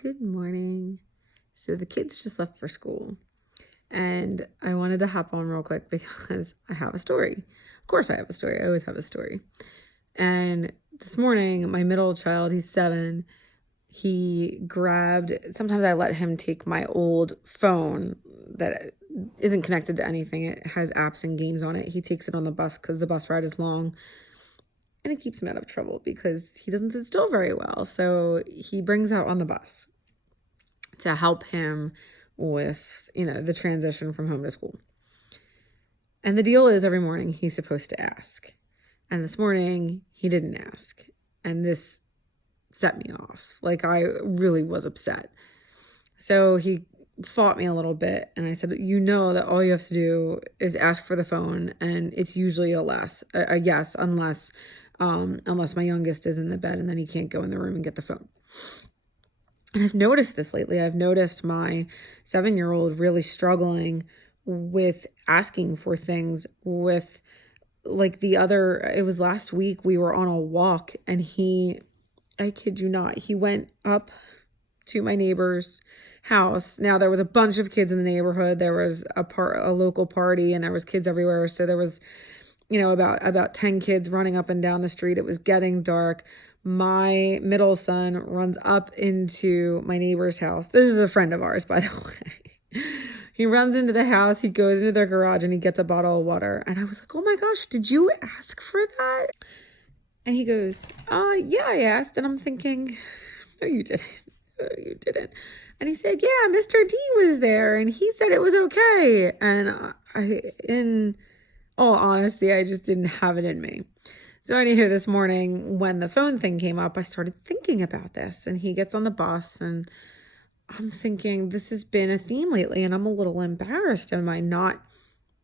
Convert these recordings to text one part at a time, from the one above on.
Good morning. So the kids just left for school, and I wanted to hop on real quick because I have a story. Of course, I have a story. I always have a story. And this morning, my middle child, he's 7, he grabbed, sometimes I let him take my old phone that isn't connected to anything. It has apps and games on it. He takes it on the bus because the bus ride is long. And it keeps him out of trouble because he doesn't sit still very well. So he brings out on the bus to help him with, the transition from home to school. And the deal is every morning he's supposed to ask. And this morning he didn't ask. And this set me off. Like, I really was upset. So he fought me a little bit, and I said, that all you have to do is ask for the phone, and it's usually a yes, unless my youngest is in the bed, and then he can't go in the room and get the phone. And I've noticed this lately. I've noticed my 7-year-old really struggling with asking for things. With, like, it was last week, we were on a walk, and I kid you not, he went up to my neighbor's house. Now, there was a bunch of kids in the neighborhood. There was a local party, and there was kids everywhere. So there was, about 10 kids running up and down the street. It was getting dark. My middle son runs up into my neighbor's house. This is a friend of ours, by the way. He runs into the house. He goes into their garage and he gets a bottle of water. And I was like, oh my gosh, did you ask for that? And he goes, yeah, I asked. And I'm thinking, no, you didn't. No, you didn't. And he said, yeah, Mr. D was there and he said it was okay. And in all honesty, I just didn't have it in me. So anywho, this morning when the phone thing came up, I started thinking about this, and he gets on the bus and I'm thinking, this has been a theme lately and I'm a little embarrassed. Am I not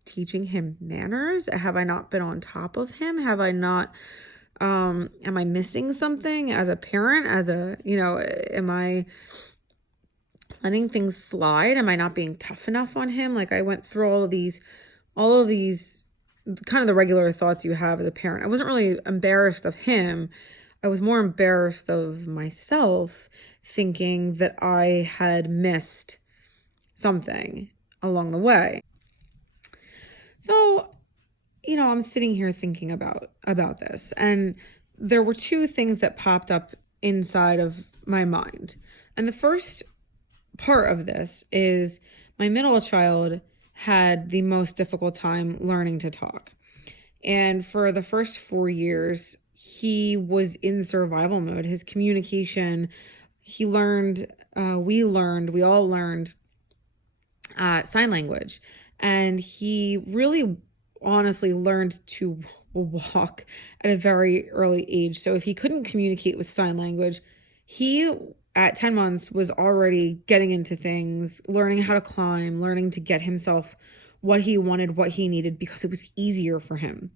teaching him manners? Have I not been on top of him? Have I not, am I missing something as a parent? Am I letting things slide? Am I not being tough enough on him? Like, I went through all of these kind of the regular thoughts you have as a parent. I wasn't really embarrassed of him. I was more embarrassed of myself, thinking that I had missed something along the way. So, I'm sitting here thinking about this, and there were 2 things that popped up inside of my mind. And the first part of this is my middle child had the most difficult time learning to talk. And for the first 4 years, he was in survival mode. His communication, we all learned sign language. And he really honestly learned to walk at a very early age. So if he couldn't communicate with sign language, he at 10 months was already getting into things, learning how to climb, learning to get himself what he wanted, what he needed, because it was easier for him.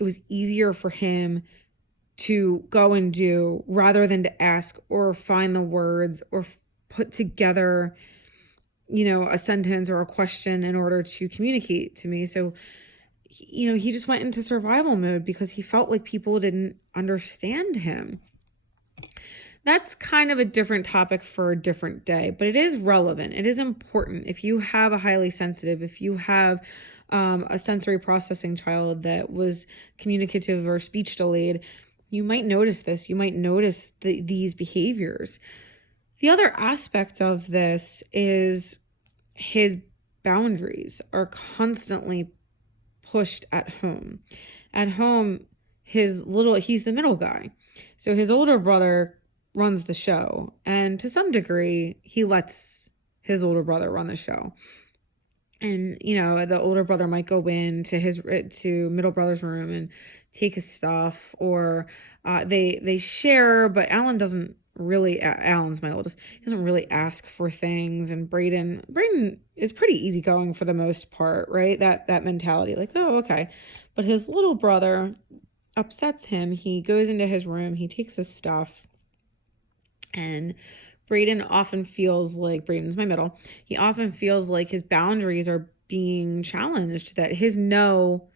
It was easier for him to go and do rather than to ask or find the words or put together, a sentence or a question in order to communicate to me. So, he just went into survival mode because he felt like people didn't understand him. That's kind of a different topic for a different day, but it is relevant. It is important. If you have a highly sensitive, if you have a sensory processing child that was communicative or speech delayed, you might notice this. You might notice these behaviors. The other aspect of this is his boundaries are constantly pushed at home. At home, he's the middle guy. So his older brother runs the show, and to some degree he lets his older brother run the show. And the older brother might go in to middle brother's room and take his stuff, or they share, but Alan's my oldest. He doesn't really ask for things, and Braden is pretty easygoing for the most part, right? That mentality, like, oh, okay. But his little brother upsets him. He goes into his room, he takes his stuff, and Braden's my middle. He often feels like his boundaries are being challenged, that his no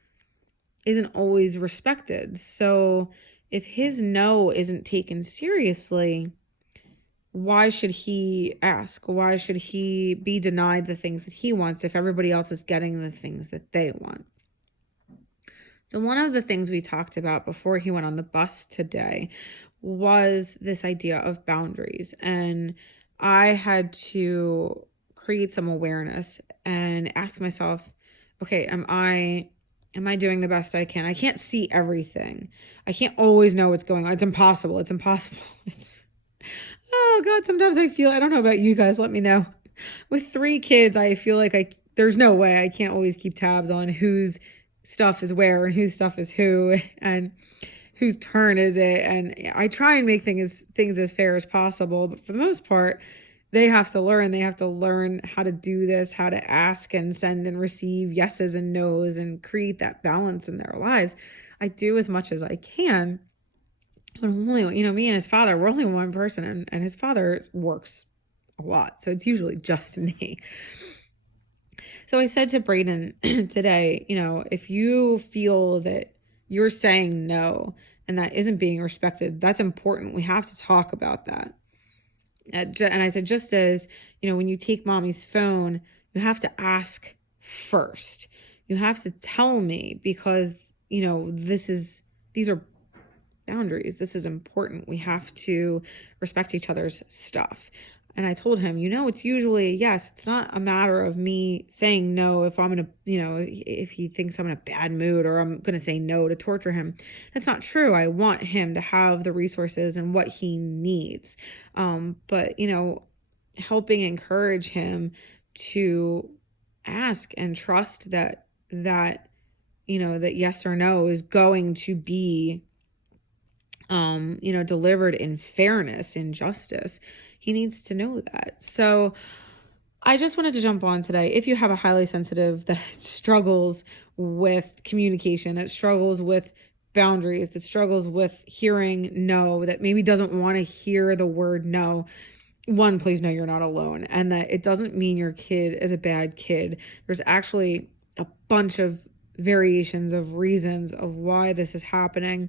isn't always respected. So if his no isn't taken seriously, why should he ask? Why should he be denied the things that he wants if everybody else is getting the things that they want? So one of the things we talked about before he went on the bus today was this idea of boundaries. And I had to create some awareness and ask myself, okay, am I doing the best I can? I can't see everything. I can't always know what's going on. It's impossible. It's impossible. Oh God, sometimes I don't know about you guys, let me know. With 3 kids, I feel like there's no way I can't always keep tabs on whose stuff is where and whose stuff is who and whose turn is it. And I try and make things as fair as possible, but for the most part, they have to learn. They have to learn how to do this, how to ask and send and receive yeses and nos and create that balance in their lives. I do as much as I can. But only, me and his father, we're only one person, and his father works a lot. So it's usually just me. So I said to Brayden today, if you feel that you're saying no and that isn't being respected, that's important. We have to talk about that. And I said, just as, when you take mommy's phone, you have to ask first. You have to tell me because, these are boundaries. This is important. We have to respect each other's stuff. And I told him, it's usually yes. It's not a matter of me saying no if I'm in if he thinks I'm in a bad mood or I'm going to say no to torture him. That's not true. I want him to have the resources and what he needs. But, helping encourage him to ask and trust that yes or no is going to be delivered in fairness, in justice. He needs to know that. So I just wanted to jump on today. If you have a highly sensitive that struggles with communication, that struggles with boundaries, that struggles with hearing no, that maybe doesn't want to hear the word no, one, please know you're not alone. And that it doesn't mean your kid is a bad kid. There's actually a bunch of variations of reasons of why this is happening.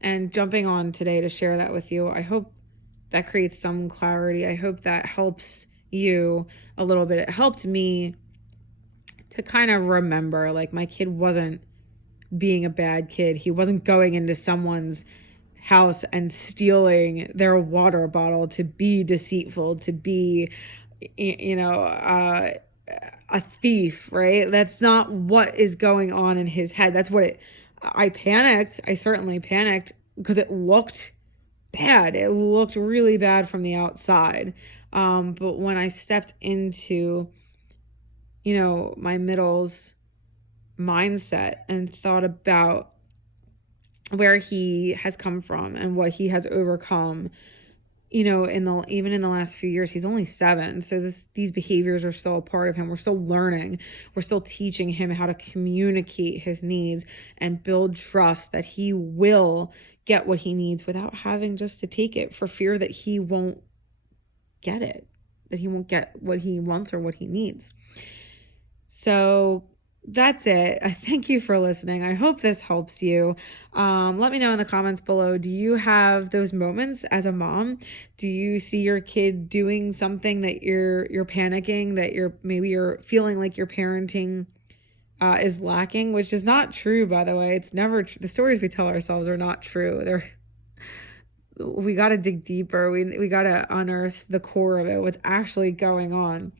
And jumping on today to share that with you, I hope that creates some clarity. I hope that helps you a little bit. It helped me to kind of remember, like, my kid wasn't being a bad kid. He wasn't going into someone's house and stealing their water bottle to be deceitful, to be, a thief, right? That's not what is going on in his head. That's what I panicked. I certainly panicked because it looked bad. It looked really bad from the outside. But when I stepped into, my middle's mindset and thought about where he has come from and what he has overcome, even in the last few years, he's only 7. So these behaviors are still a part of him. We're still learning. We're still teaching him how to communicate his needs and build trust that he will get what he needs without having just to take it for fear that he won't get it, that he won't get what he wants or what he needs. So that's it. I thank you for listening. I hope this helps you. Let me know in the comments below. Do you have those moments as a mom? Do you see your kid doing something that you're panicking, that you're feeling like your parenting is lacking, which is not true, by the way. It's never the stories we tell ourselves are not true. We got to dig deeper. We got to unearth the core of it, what's actually going on.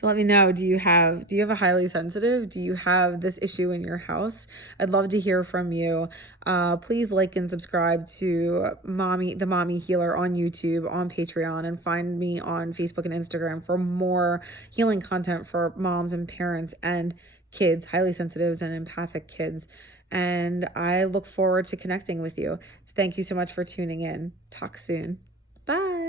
So let me know, do you have a highly sensitive? Do you have this issue in your house? I'd love to hear from you. Please like and subscribe to the Mommy Healer on YouTube, on Patreon, and find me on Facebook and Instagram for more healing content for moms and parents and kids, highly sensitives and empathic kids. And I look forward to connecting with you. Thank you so much for tuning in. Talk soon. Bye.